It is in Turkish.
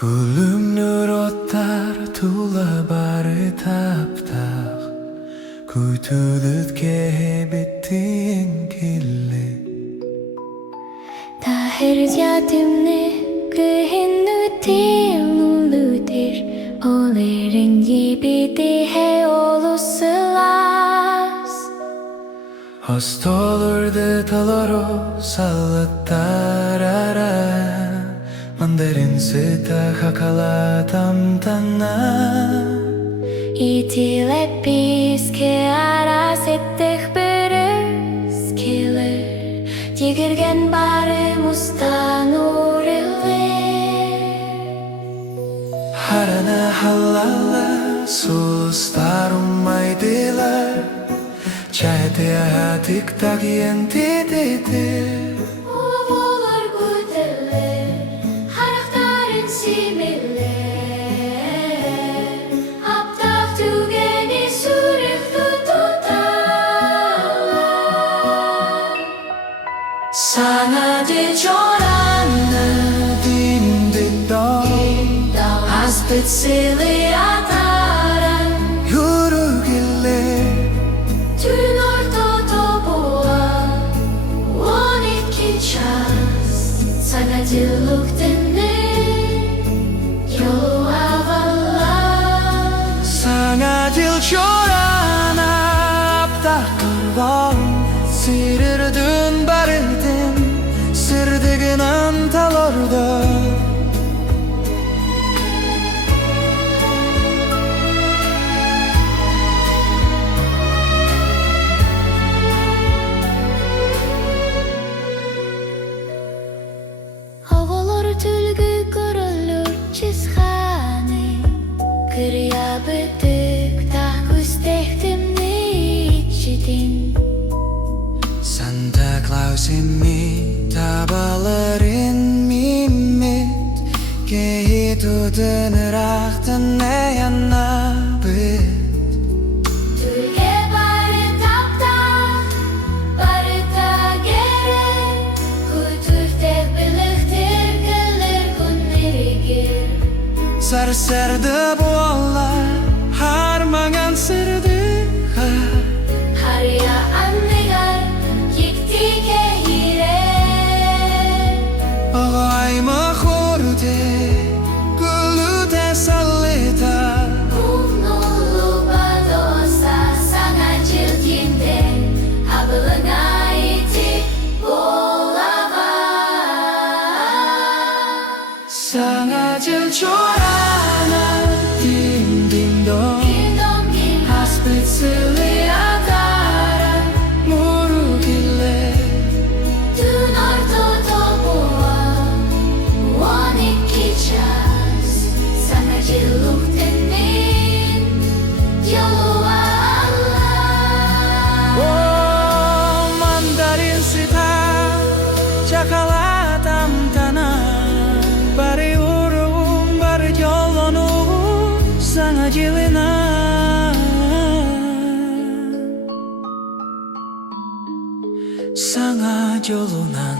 Gülümnür ottar tula bari taptaq Kuytulutke bittiğin kille Tahir jadimne kıhinnu tiluludir Olerin yibidi he olusılas Hostolurdu taloro sallattarara Mandarin sita hakala tam tana İtilep biz ki aras ettik bürüz kilir Yigirgen bari mustan urilir Harana halala sulustar ummaydılar Çaydıya hadik tak yenti dedi Olur güdüller Haraktarın similler Aptak tügeni sürüktü tutarlar Sana de çoranı dimdik Hasbet sili ataran Yürü gille Tün ortada boğa 12 ças Sana diluk dinle Yolu havalar Sana dil çorana aptah kurban Sirirdün baridin Sirdigin antalorda Havalar tülgü görülür çizhane Kırya büdük ta küstektimni içidin Santa Claus mi tabalarin mimit Gehitudun rahtın eyana bit Tülge bari tapta Bari ta gerek Kuytuftek birliktir gelir günleri gir Sarsardı bu Allah harmangan sırdığa Har ya annegar Yikti kehire Ağay mahurde gülüde sallita Umnulu badosa sana cildinde Ablına iti bolava Sana cil çorana dim dim dong Gildom gil Hasbet sili atara muru gille Dün ortada boğa 12 ças Sana cilluk dinleyin Yolu Allah Oh mandarin sita çakalatam tana Bari urum bari yolunu sana cilina Sana yolunan